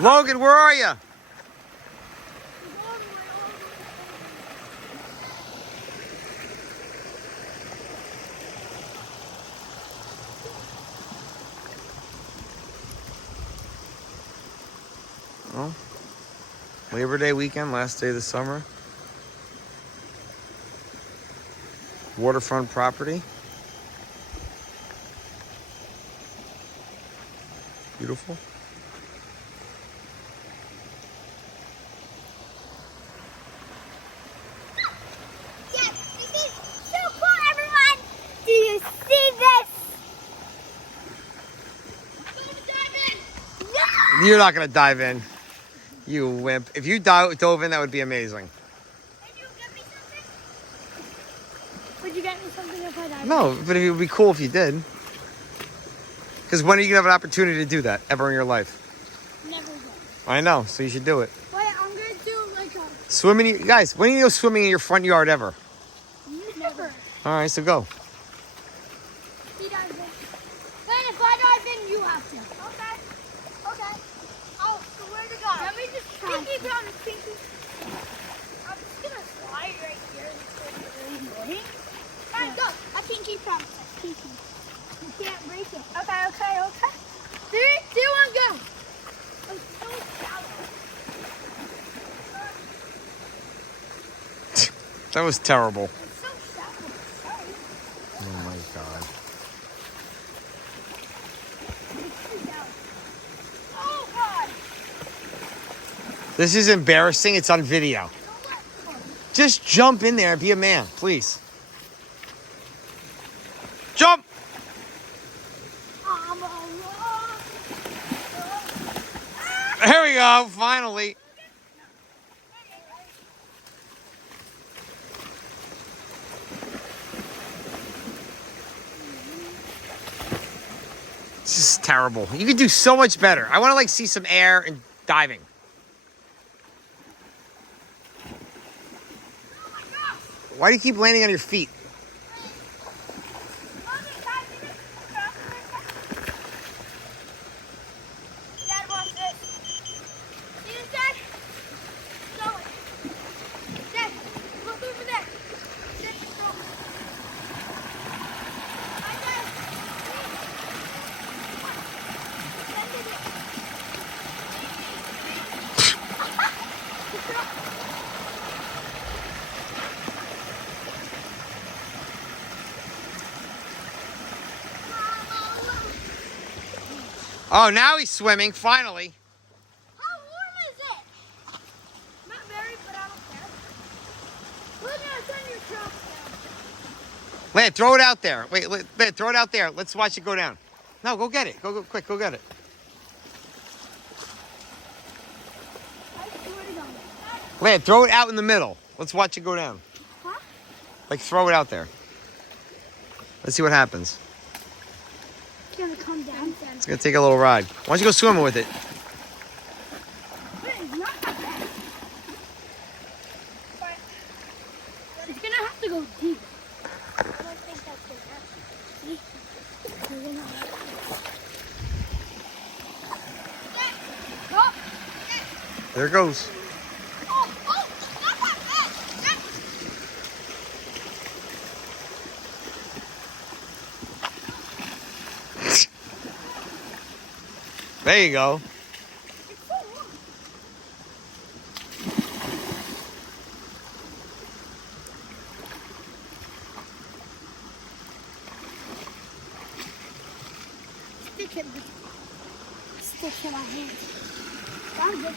Logan, where are you? Well, Labor Day weekend, last day of the summer. Waterfront property. Beautiful. Yes, this is so cool, everyone. Do you see this? I'm going to dive in. No! You're not gonna dive in, you wimp. If you dove in, that would be amazing. Did you get me something? Would you get me something if I dive in? No, but it would be cool if you did. Because when are you gonna have an opportunity to do that ever in your life? Never again. I know, so you should do it. Wait, I'm going to do like a... Swimming, guys. When are you go swimming in your front yard ever? Never. All right, so go. He dives in. Wait, if I dive in, you have to. Okay. Okay. Oh, so where to go? Let me just try. Pinky promise, Pinky. I'm just going to slide right here. It's really annoying. All right, go. A Pinky promise. A Pinky. You can't break it. Okay, okay, okay. 3, 2, 1, go. Oh, it's so shallow. That was terrible. It's so shallow. Sorry. Oh my god. Oh, God. This is embarrassing. It's on video. Don't let go. Just jump in there and be a man, please. Jump! I'm alone. There we go, finally. This is terrible. You could do so much better. I want to like see some air and diving. Why do you keep landing on your feet? Dad wants this. See this, Dad? Show it. Dad, look over there. Dad, show it. Hi, Dad. Send it in. Oh, now he's swimming, finally. How warm is it? Not very, but I don't care. Look at it's on your truck now. Lance, throw it out there. Wait, Lance, throw it out there. Let's watch it go down. No, go get it. Go quick, go get it. I swear to God. Lance, throw it out in the middle. Let's watch it go down. Huh? Like, throw it out there. Let's see what happens. It's gonna come down. It's gonna take a little ride. Why don't you go swimming with it? But it's not that bad. But it's gonna have to go deep. I don't think that's gonna happen. See? We're gonna have to. There it goes. Oh, oh, not that bad. There you go. It's so warm. Stick in my hand. Sounds good.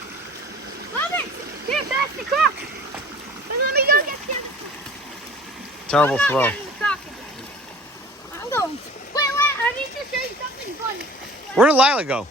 Logan, here, pass the crock. And let me go get the other crock. Terrible I'm throw. not getting the crock again. I'm going. Wait, I need to show you something funny. Where did Lila go?